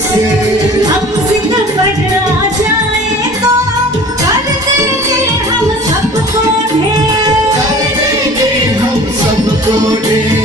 से हम जिद पर आ जाए तो कर देंगे हम सबको ढेर, कर देंगे हम सबको ढेर।